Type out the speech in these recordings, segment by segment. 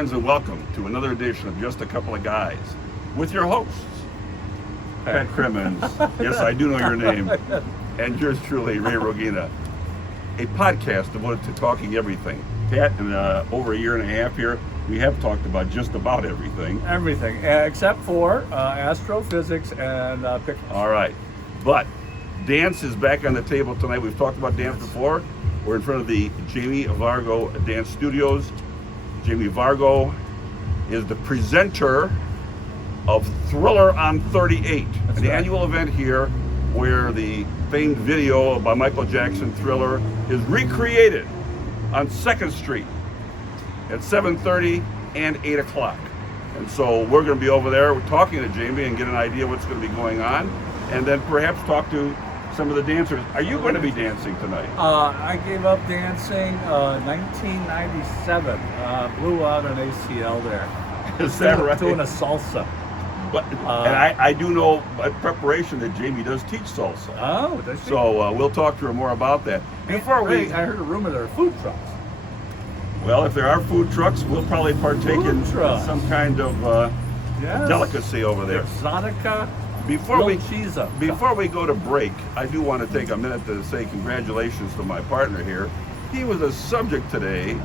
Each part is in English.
friends, and welcome to another edition of Just a Couple of Guys with your hosts, Pat Crimmins. Yes, I do know your name. And yours truly, Ray Rogina. A podcast devoted to talking everything. Pat, in over a year and a half here, we have talked about just about everything. Everything, except for astrophysics and pictures. All right. But dance is back on the table tonight. We've talked about dance before. We're in front of the Jamie Vargo Dance Studios. Jamie Vargo is the presenter of Thriller on 38, an annual event here where the famed video by Michael Jackson, Thriller, is recreated on 2nd Street at 7:30 and 8 o'clock. And so we're going to be over there. We're talking to Jamie and get an idea what's going to be going on, and then perhaps talk to some of the dancers. Are you going to be dancing tonight? I gave up dancing 1997. Blew out an ACL there. Is that right? Doing a salsa. But, and I do know by preparation that Jamie does teach salsa. Oh, does she? So we'll talk to her more about that. Before we, I heard a rumor there are food trucks. well, if there are food trucks, we'll probably partake in some kind of delicacy over there. Exotica. Before we go to break, I do want to take a minute to say congratulations to my partner here. He was a subject today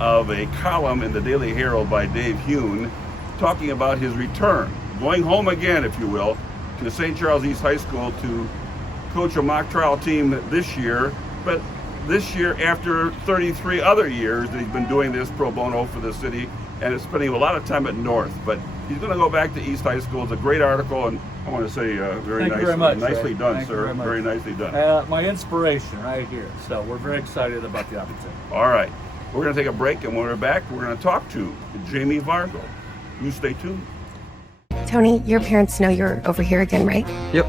of a column in the Daily Herald by Dave Hune talking about his return, going home again, if you will, to St. Charles East High School to coach a mock trial team this year, but this year after 33 other years that he's been doing this pro bono for the city and is spending a lot of time at North. But he's going to go back to East High School. It's a great article, and I want to say nicely done, sir. Very nicely done. My inspiration right here. So we're very excited about the opportunity. All right. We're going to take a break, and when we're back, we're going to talk to Jamie Vargo. You stay tuned. Tony, your parents know you're over here again, right? Yep.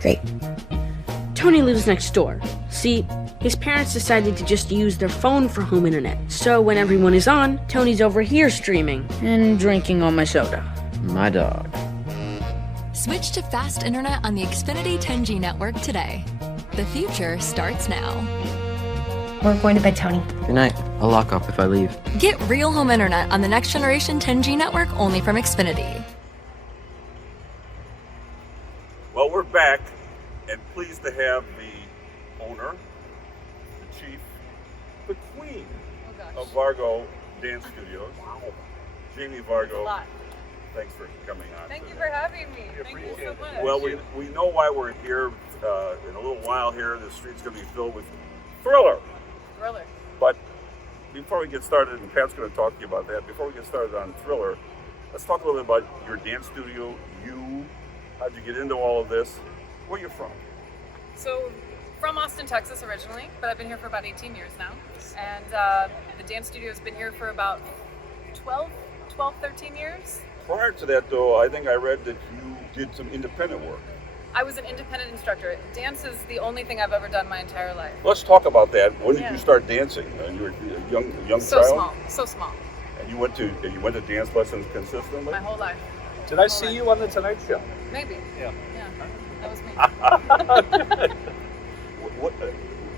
Great. Tony lives next door. See, his parents decided to just use their phone for home internet. So when everyone is on, Tony's over here streaming and drinking all my soda. My dog. Switch to fast internet on the Xfinity 10G network today. The future starts now. We're going to bed, Tony. Good night. I'll lock up if I leave. Get real home internet on the next generation 10G network only from Xfinity. Well, we're back and pleased to have the owner, the chief, the queen of Vargo Dance Studios, Jamie Vargo. Thanks for coming on. Thank you for having me. Thank you so much. Well, we know why we're here. In a little while here, the street's going to be filled with Thriller. But before we get started, and Pat's going to talk to you about that, before we get started on Thriller, let's talk a little bit about your dance studio, how'd you get into all of this? Where are you from? So, from Austin, Texas originally, but I've been here for about 18 years now. And the dance studio has been here for about 13 years. Prior to that, though, I think I read that you did some independent work. I was an independent instructor. Dance is the only thing I've ever done my entire life. Let's talk about that. When did you start dancing? You were a young child? So small. And you went to dance lessons consistently? My whole life. Did I see you on the Tonight Show? Maybe. Yeah. That was me.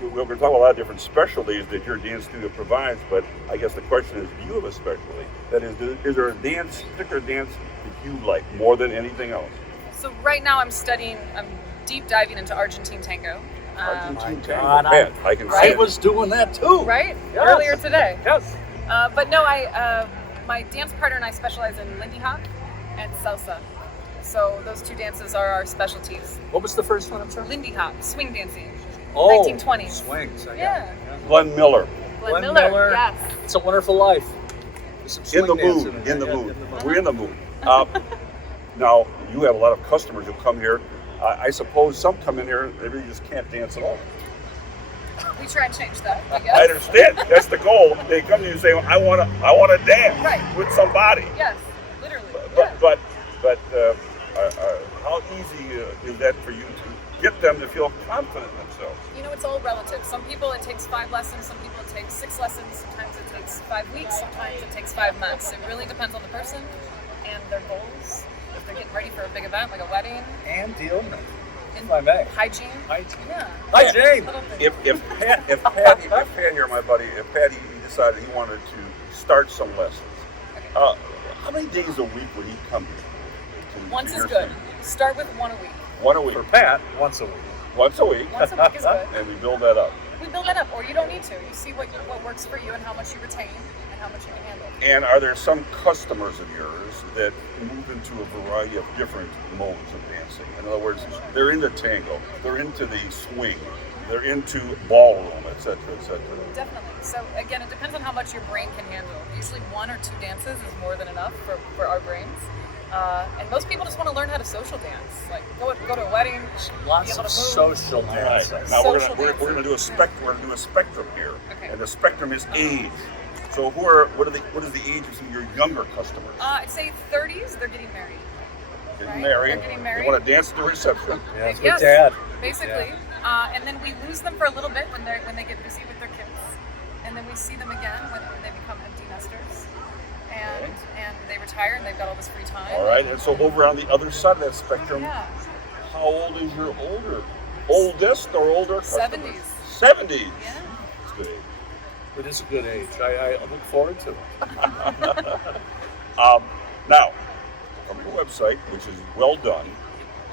We're going to talk about a lot of different specialties that your dance studio provides, but I guess the question is, do you have a specialty? That is there a particular dance that you like more than anything else? So right now I'm deep diving into Argentine tango. Argentine tango? God, I can see it. I was doing that too. Right? Yes. Earlier today. Yes. But no, my dance partner and I specialize in Lindy Hop and salsa. So those two dances are our specialties. What was the first one, I'm sorry? Lindy Hop, swing dancing. Oh, 1920s. Swings. Yeah. Glenn Miller. Glenn Miller, yes. It's a Wonderful Life. In the mood. We're in the mood. Now, you have a lot of customers who come here. I suppose some come in here, they really just can't dance at all. We try and change that, I guess. I understand. That's the goal. They come to you and say, I want to dance with somebody. Yes, literally. But how easy is that for you to get them to feel confident in themselves? You know, it's all relative. Some people it takes 5 lessons, some people it takes 6 lessons, sometimes it takes 5 weeks, sometimes it takes 5 months. It really depends on the person and their goals. If they're getting ready for a big event like a wedding. And deodorant. If I may. Hygiene. Yeah. Hygiene. If Pat here, my buddy, if Pat he decided he wanted to start some lessons, How many days a week would he come here? Once to is your good. studio? Start with one a week. One a week. For Pat, once a week. Once a week. Once a week is good. And we build that up. We build that up, or you don't need to. You see what works for you and how much you retain and how much you can handle. And are there some customers of yours that move into a variety of different modes of dancing? In other words, they're into tango, they're into the swing, they're into ballroom, etc., etc. Definitely. So again, it depends on how much your brain can handle. Usually 1 or 2 dances is more than enough for our brains. And most people just want to learn how to social dance, like go to a wedding, Lots be able of to move. social All dances. right. Now Social we're dancing. gonna do a spectrum. We're gonna do a spectrum here, Okay. and the spectrum is age. So what is the age of some of your younger customers? I'd say 30s, they're getting married. Getting right. married. They're getting married. They want to dance at the reception. Yeah, it's Yes, with Dad. basically. And then we lose them for a little bit when they get busy with their kids, and then we see them again when they become empty nesters, and they retire and they've got all this free time. All right. And so over on the other side of that spectrum, Yeah. how old is your oldest or older customer? 70s. 70s. Yeah. It's good age. It is a good age. I look forward to it. Now, on your website, which is well done,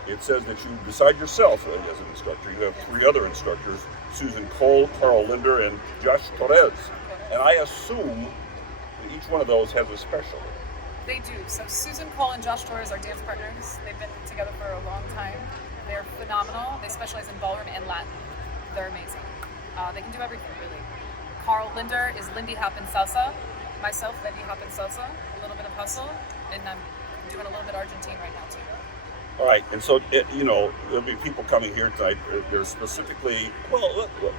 it says that you, beside yourself as an instructor, you have 3 other instructors, Susan Cole, Carl Linder, and Josh Torres. And I assume that each one of those has a special. They do. So Susan Cole and Josh Torres are dance partners. They've been together for a long time. They're phenomenal. They specialize in ballroom and Latin. They're amazing. They can do everything, really. Carl Linder is Lindy Hop and Salsa. Myself, Lindy Hop and Salsa. A little bit of hustle. And I'm doing a little bit Argentine right now, too. All right, and so, there'll be people coming here tonight. They're specifically,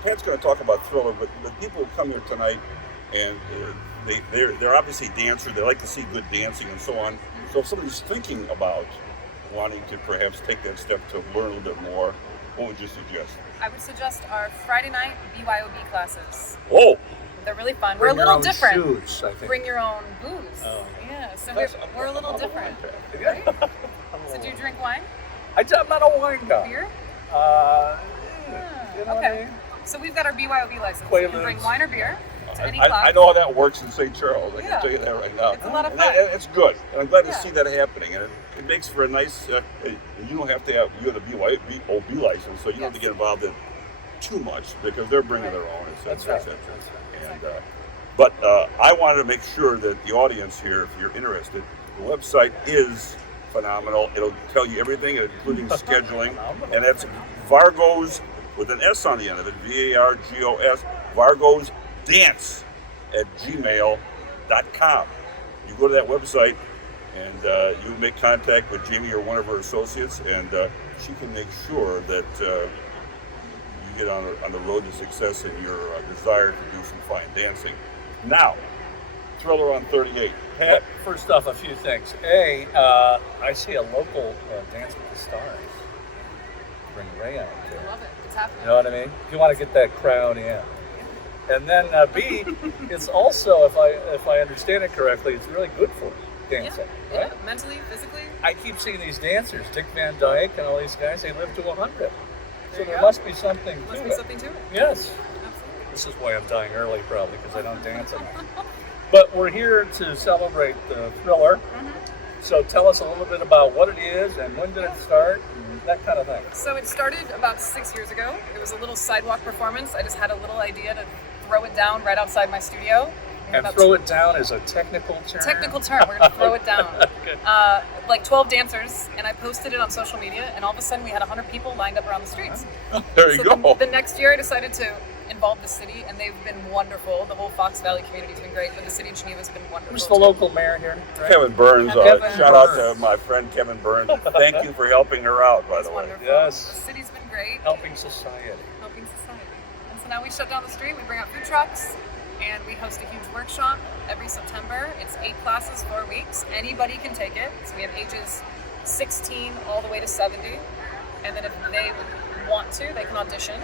Pat's going to talk about Thriller, but people come here tonight and they're obviously dancers. They like to see good dancing and so on. So if somebody's thinking about wanting to perhaps take that step to learn a little bit more, what would you suggest? I would suggest our Friday night BYOB classes. Oh, They're really fun. Bring We're a your little own different. shoes, I think. Bring your own booze. Oh. Yeah, so That's- we're a little different. Yeah. Right? So do you drink wine? I'm not a wine guy. Beer? You know what I Okay. mean? So we've got our BYOB license. You can bring Quaaludes. wine or beer to any class. I know how that works in St. Charles. I Yeah. can tell you that right now. It's a lot of And fun. it's good. And I'm glad to Yeah. see that happening. And it makes for a nice, you don't have to have, you have a BYOB license, so you don't have to Yes. get involved in too much because they're bringing Right. their own. That's right. And, but I wanted to make sure that the audience here, if you're interested, the website is phenomenal. It'll tell you everything, including scheduling. And that's Vargo's, with an S on the end of it, VARGOS, Vargo's Dance at gmail.com. You go to that website and you make contact with Jamie or one of her associates, and she can make sure that you get on the road to success in your desire to do some fine dancing. Now, Thriller on 38. Pat, First off, a few things. I see a local Dance with the Stars. Bring Ray out I too. love it. It's happening. You know what I mean? If you want to get that crowd in. And then B, it's also, if I understand it correctly, it's really good for dancing, Yeah, right? yeah. Mentally, physically. I keep seeing these dancers, Dick Van Dyke and all these guys, they live to 100. There So you there go. must be something Must to be it. something to it. Yes. Absolutely. This is why I'm dying early, probably, because I don't dance enough. But we're here to celebrate the Thriller. So tell us a little bit about what it is and when did it start and that kind of thing. So it started about 6 years ago. It was a little sidewalk performance. I just had a little idea to throw it down right outside my studio. And throw it down is a technical term. Technical term. We're gonna throw it down. Good. Like 12 dancers, and I posted it on social media, and all of a sudden we had 100 people lined up around the streets. there you So go. the next year I decided to involve the city, and they've been wonderful. The whole Fox Valley community's been great, but the city of Geneva has been wonderful. Who's the too. local mayor here? Right? Kevin Burns, Kevin shout out to Burns. my friend Kevin Burns. Thank you for helping her out, by It's the way. wonderful. Yes. The city's been great. Helping society. Helping society. And so now we shut down the street, we bring out food trucks, and we host a huge workshop every September. It's 8 classes, 4 weeks. Anybody can take it. So we have ages 16 all the way to 70. And then if they want to, they can audition.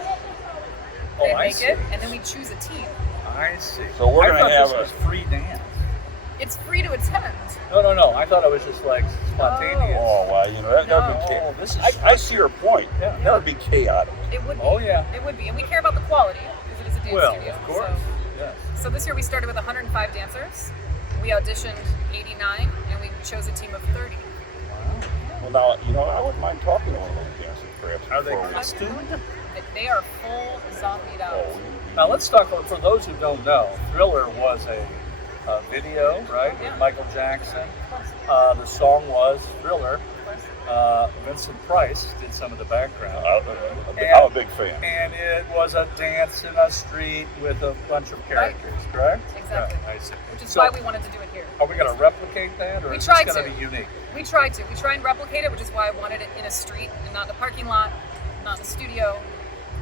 They I make see. it, and then we choose a team. I see. So we're I gonna thought have this was free dance. It's free to attend. No. I thought it was just like spontaneous. Oh, well, you know, that would No, be chaotic. this is I see your point. Yeah. That would be chaotic. It would be. Oh, yeah. It would be. And we care about the quality because it is a dance Well, studio. of course. Yes. So this year we started with 105 dancers. We auditioned 89 and we chose a team of 30. Well, now, you know, I wouldn't mind talking to one of those dancers, perhaps. Are they before we- costumed? They are full zombied out. Oh, Now let's talk about, for those who don't know, Thriller was a video, right, Yeah. with Michael Jackson. The song was Thriller. Vincent Price did some of the background. I'm a big fan. And it was a dance in a street with a bunch of characters, correct? Exactly. Yeah, I see. Which is So, why we wanted to do it here. are we going to replicate that, or We is tried this going to. to be unique? We try to. We try and replicate it, which is why I wanted it in a street and not in a parking lot, not in a studio.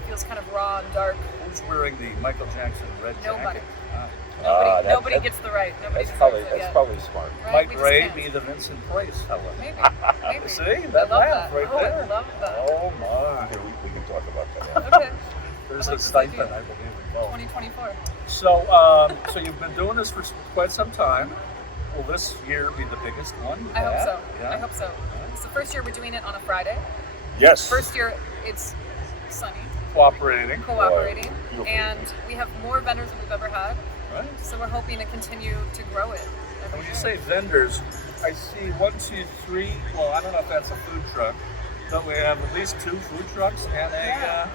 It feels kind of raw and dark. Who's wearing the Michael Jackson red Nobody. jacket? Nobody gets the right. Nobody That's deserves it probably yet. smart. Right? We Might just Ray can't. be the Vincent Price fellow? Maybe. See, I that love laugh that. right Oh, there. I love that. Oh my! Here, we can talk about that. Okay. There's I like a this stipend, idea. I believe, involved. 2024. So, so you've been doing this for quite some time. Will this year be the biggest one? I hope so. Yeah. I hope so. It's the first year we're doing it on a Friday. Yes. First year it's sunny, Cooperating. cooperating, Beautiful. and we have more vendors than we've ever had. Right. So we're hoping to continue to grow it. every When you year. say vendors, I see 1, 2, 3. Well, I don't know if that's a food truck, but we have at least 2 food trucks and a.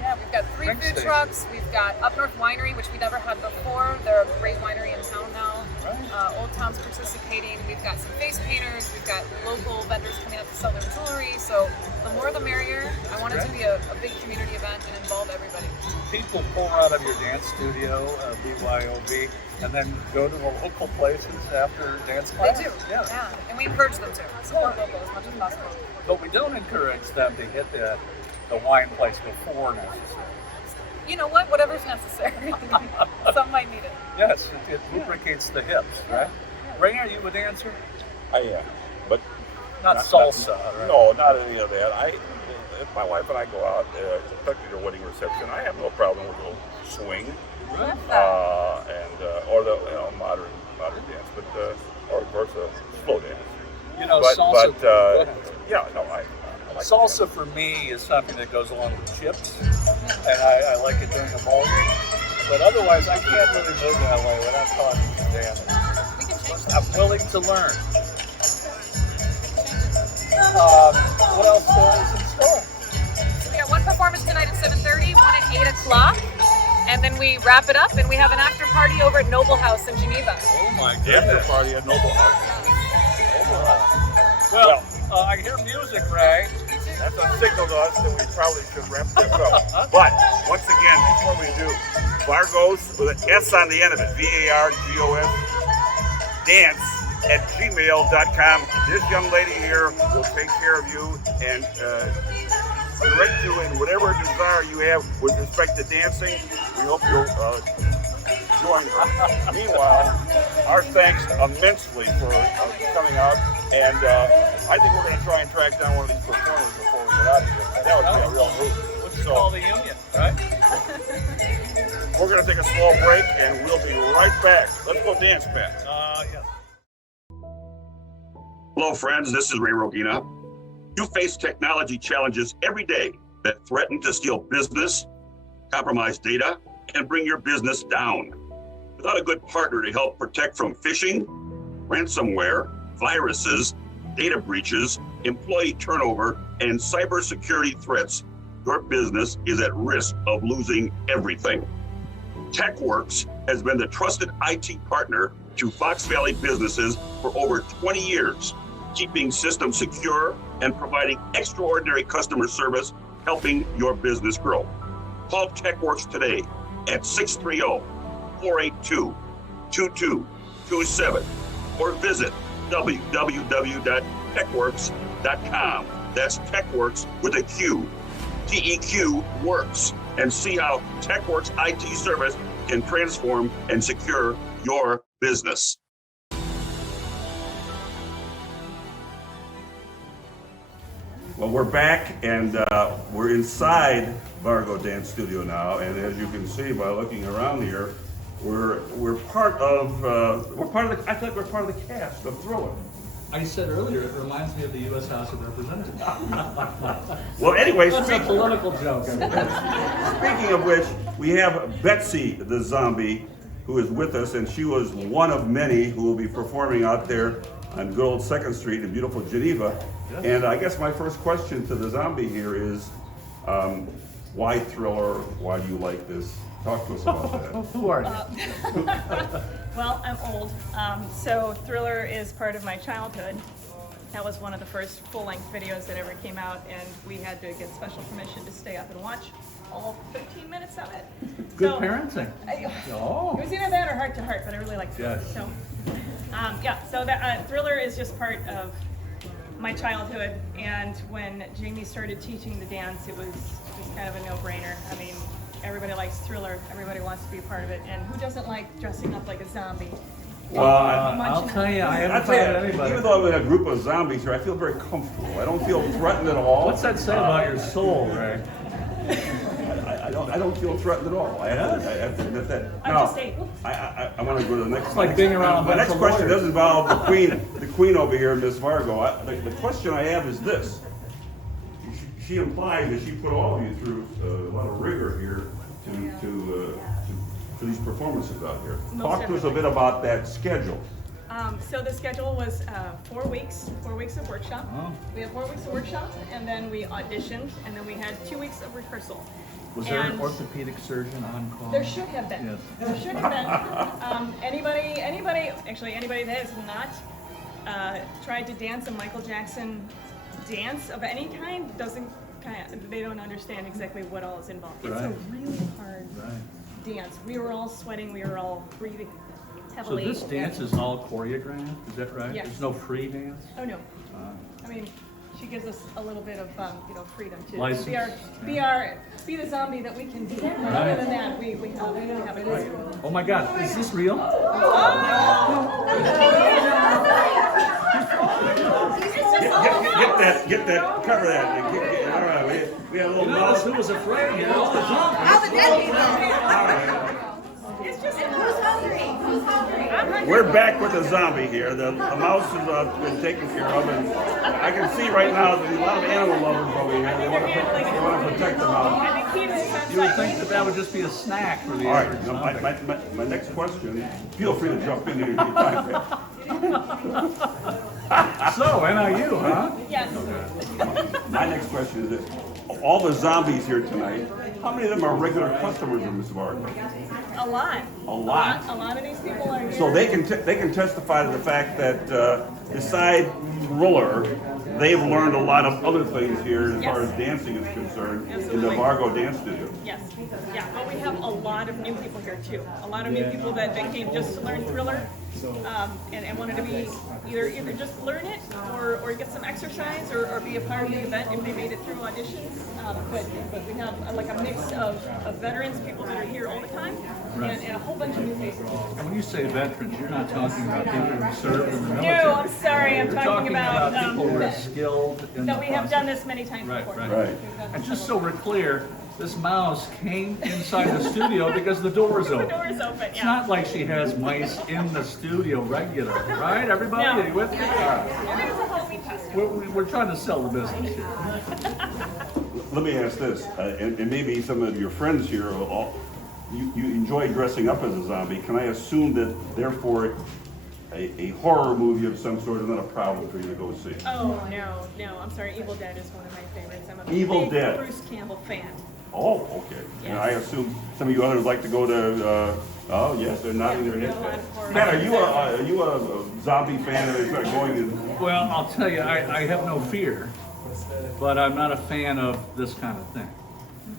Yeah, we've got 3 drink food station. trucks. We've got Up North Winery, which we never had before. They're a great winery in town now. Right. Old Town's participating. We've got some face painters. We've got local vendors coming up to sell their jewelry. So the more the merrier. I want it to be a big community event and involve everybody. People pull out of your dance studio, BYOB, and then go to the local places after dance class. They do. Yeah. And we encourage them to support local as much as possible. But we don't encourage them to hit the wine place before necessary. You know what? Whatever's necessary. Some might need it. Yes, it lubricates the hips, right? Ray, are you a dancer? I am, but Not salsa, right? No, not any of that. If my wife and I go out, especially at a wedding reception, I have no problem with a little swing, Right. or the modern dance, but or of course a slow dance. You know, But salsa. Go ahead. yeah, no, I like Salsa for me is something that goes along with chips, and I like it during a ballroom. But otherwise, I can't really move that way without causing some damage. We can change that. I'm willing to learn. What else is in store? We got one performance tonight at 7:30, one at 8 o'clock, and then we wrap it up and we have an after party over at Noble House in Geneva. Oh my After goodness! party at Noble House. Well, I hear music, Ray. That's a signal to us that we probably should wrap this up. But once again, before we do, Vargos with an S on the end of it, VARGOS, dance@gmail.com. This young lady here will take care of you and direct you in whatever desire you have with respect to dancing. We hope you'll join her. Meanwhile, our thanks immensely for coming out, and I think we're going to try and track down one of these performers before we get out of here. That would be a real move. What you call the union, right? We're going to take a small break, and we'll be right back. Let's go dance, Pat. Yes. Hello, friends. This is Ray Rogina. You face technology challenges every day that threaten to steal business, compromise data, and bring your business down. Without a good partner to help protect from phishing, ransomware, viruses, data breaches, employee turnover, and cybersecurity threats, your business is at risk of losing everything. TechWorks has been the trusted IT partner to Fox Valley businesses for over 20 years, keeping systems secure and providing extraordinary customer service, helping your business grow. Call TechWorks today at 630-482-2227 or visit www.techworks.com. That's TechWorks with a Q. TEQ works, and see how TechWorks IT service can transform and secure your business. Well, we're back, and we're inside Vargo Dance Studio now, and as you can see by looking around here, we're part of the I think we're part of the cast of Thriller. I said earlier, it reminds me of the U.S. House of Representatives. Well, anyway, That's a political joke. speaking of which, we have Betsy the zombie who is with us, and she was one of many who will be performing out there on good old 2nd Street in beautiful Geneva. And I guess my first question to the zombie here is, why Thriller? Why do you like this? Talk to us about that. Who are you? Well, I'm old, so Thriller is part of my childhood. That was one of the first full-length videos that ever came out, and we had to get special permission to stay up and watch all 15 minutes of it. Good So, parenting. It Oh. was either that or Heart to Heart, but I really liked it. Yes. So, yeah, so that Thriller is just part of my childhood, and when Jamie started teaching the dance, it was just kind of a no-brainer. I mean, everybody likes Thriller, everybody wants to be a part of it, and who doesn't like dressing up like a zombie? Well, I'll tell you, I haven't told anybody. even though I'm in a group of zombies here, I feel very comfortable. I don't feel threatened at all. What's that say about your soul, Ray? I don't feel threatened at all. I have to admit that. I'm Now, just saying. I want to go to the next. It's like being around a My bunch next of question lawyers. does involve the queen over here, Miss Vargo. The question I have is this: she implied that she put all of you through a lot of rigor here to these performances out here. Most Talk to us a bit about that schedule. So the schedule was 4 weeks of workshop. Oh. We had 4 weeks of workshop, and then we auditioned, and then we had 2 weeks of rehearsal. Was there an And orthopedic surgeon on call? There should have been. Yes. There should have been. Anybody that has not tried to dance a Michael Jackson dance of any kind they don't understand exactly what all is involved. It's a Right. really hard Right. dance. We were all sweating. We were all breathing So heavily. this dance is all choreographed, is that right? Yes. There's no free dance? Oh no. I mean, she gives us a little bit of freedom to License. be the zombie that we can be. Other than that, we have it. Oh my God, is this real? Get that, cover that. All right, we have a little mouse. Who was afraid here? All the time. All the dead people. All right. It's just Who's hungry? Who's hungry? We're back with the zombie here. The mouse has been taken care of, and I can see right now that a lot of animal lovers over here. They want to protect the mouse. and the key to this You would think that that would just be a snack for the All average right, now, zombie. my next question, feel free to jump in here anytime. So, NIU, huh? Yes. My next question is this. All the zombies here tonight, how many of them are regular customers of Miss Vargo? A lot. A lot. A lot of these people are here. So they can testify to the fact that beside Thriller, they've learned a lot of other things here as far as dancing is concerned in the Absolutely. Vargo Dance Studio. Yes. Yeah, but we have a lot of new people here too. A lot of new people that came just to learn Thriller and wanted to be either just learn it or get some exercise or be a part of the event if they made it through auditions. But we have like a mix of veterans, people that are here all the time, and a whole bunch of new faces. And when you say veterans, you're not talking about people who served in the military. No, I'm sorry. I'm You're talking about people who are skilled in that the we have process. done this many times Right, before. right. Right. And just so we're clear, this mouse came inside the studio because the door is The open. door is open. It's Yeah. not like she has mice in the studio regularly, right? Everybody, No. are you with me? All right. It was a Halloween costume. We're trying to sell the business here. Let me ask this, and maybe some of your friends here, you enjoy dressing up as a zombie. Can I assume that therefore a horror movie of some sort is not a problem for you to go see? Oh no! I'm sorry. Evil Dead is one of my favorites. I'm a Evil big Dead. Bruce Campbell fan. Oh, okay. And Yes. I assume some of you others like to go to. Oh, yes, they're not either. Yeah, horror. Matt, are you a zombie fan or is that going in? Well, I'll tell you, I have no fear, but I'm not a fan of this kind of thing.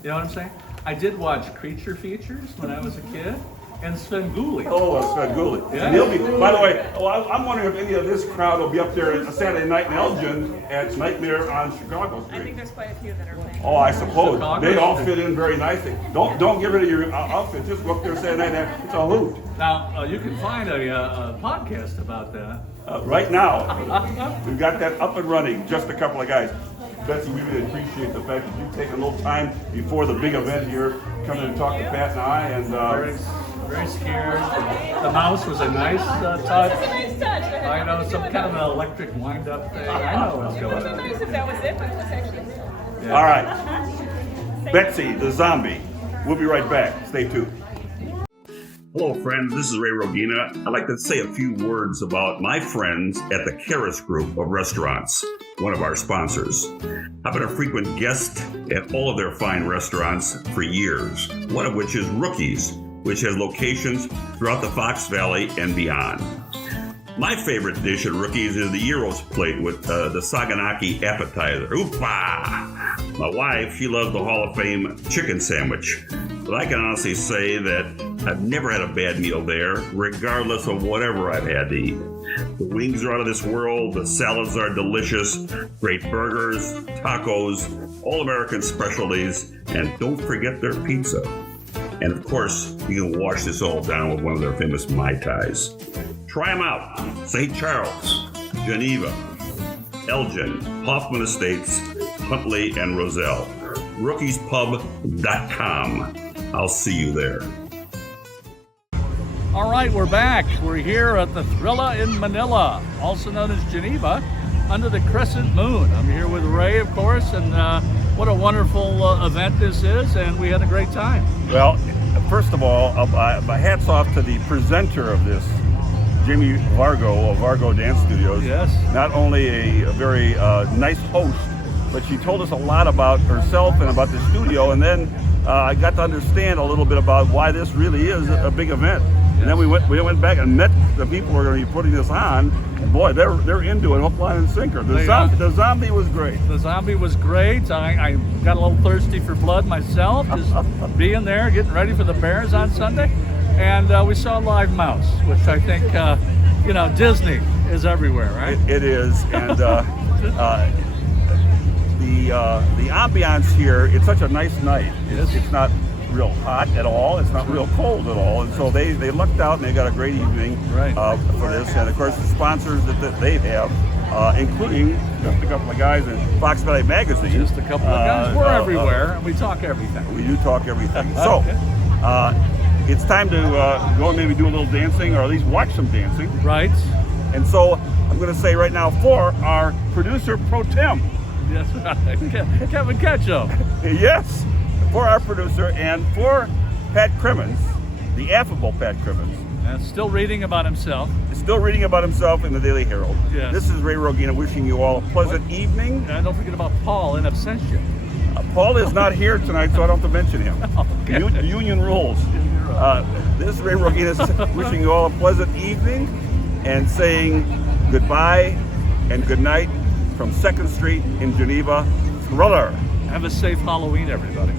You know what I'm saying? I did watch Creature Features when I was a kid, and Svengoolie. Oh, Svengoolie. Yeah. And he'll be. By the way, I'm wondering if any of this crowd will be up there on Saturday night in Elgin at Nightmare on Chicago I think Street. there's quite a few that are playing. Oh, I suppose Chicago they all Street. fit in very nicely. Don't get rid of your outfit. Just go up there Saturday night. And it's a hoot. Now, you can find a podcast about that. Right now, we've got that up and running. Just a couple of guys. Betsy, we really appreciate the fact that you've taken a little time before the big event here, coming to talk to Pat and I. And Very scared. The mouse was a nice touch. That's a nice touch. I know, some kind of an electric wind-up thing. I know what's It going would be on. nice if that was it, but it was actually real. all right, Betsy, the zombie. We'll be right back. Stay tuned. Hello, friends. This is Ray Rogina. I'd like to say a few words about my friends at the Karis Group of Restaurants, one of our sponsors. I've been a frequent guest at all of their fine restaurants for years, one of which is Rookie's, which has locations throughout the Fox Valley and beyond. My favorite dish at Rookie's is the gyros plate with the saganaki appetizer. Oopa! My wife, she loves the Hall of Fame chicken sandwich. But I can honestly say that I've never had a bad meal there, regardless of whatever I've had to eat. The wings are out of this world, the salads are delicious, great burgers, tacos, all American specialties, and don't forget their pizza. And of course, you can wash this all down with one of their famous Mai Tais. Try them out. St. Charles, Geneva, Elgin, Hoffman Estates, Huntley, and Roselle. RookiesPub.com. I'll see you there. All right, we're back. We're here at the Thrilla in Manila, also known as Geneva, under the crescent moon. I'm here with Ray, of course, and what a wonderful event this is, and we had a great time. Well, first of all, my hat's off to the presenter of this, Jamie Vargo of Vargo Dance Studios. Yes. Not only a very nice host, but she told us a lot about herself and about the studio, and then I got to understand a little bit about why this really is a big event. And then we went back and met the people who are going to be putting this on. And boy, they're into it, hook, line, and sinker. The zombie was great. The zombie was great. I got a little thirsty for blood myself, just being there, getting ready for the Bears on Sunday. And we saw a live mouse, which I think, Disney is everywhere, right? It is. And the ambiance here, it's such a nice night. It's not real hot at all. It's not real cold at all. And so they lucked out and they got a great evening for this. And of course, the sponsors that they have, including just a couple of guys in Fox Valley Magazine. Just a couple of guys. We're everywhere, and we talk everything. We do talk everything. So it's time to go and maybe do a little dancing, or at least watch some dancing. Right. And so I'm going to say right now for our producer pro tem. Yes, right. Kevin 𝐓𝐡𝐫𝐢𝐥𝐥𝐞𝐫 Yes, for our producer and for Pat Crimmins, the affable Pat Crimmins. And still reading about himself. Still reading about himself in the Daily Herald. Yes. This is Ray Rogina wishing you all a pleasant evening. And don't forget about Paul in absentia. Paul is not here tonight, so I don't have to mention him. Okay. Union rules. This is Ray Rogina wishing you all a pleasant evening and saying goodbye and good night from 2nd Street in Geneva. Thriller. Have a safe Halloween, everybody.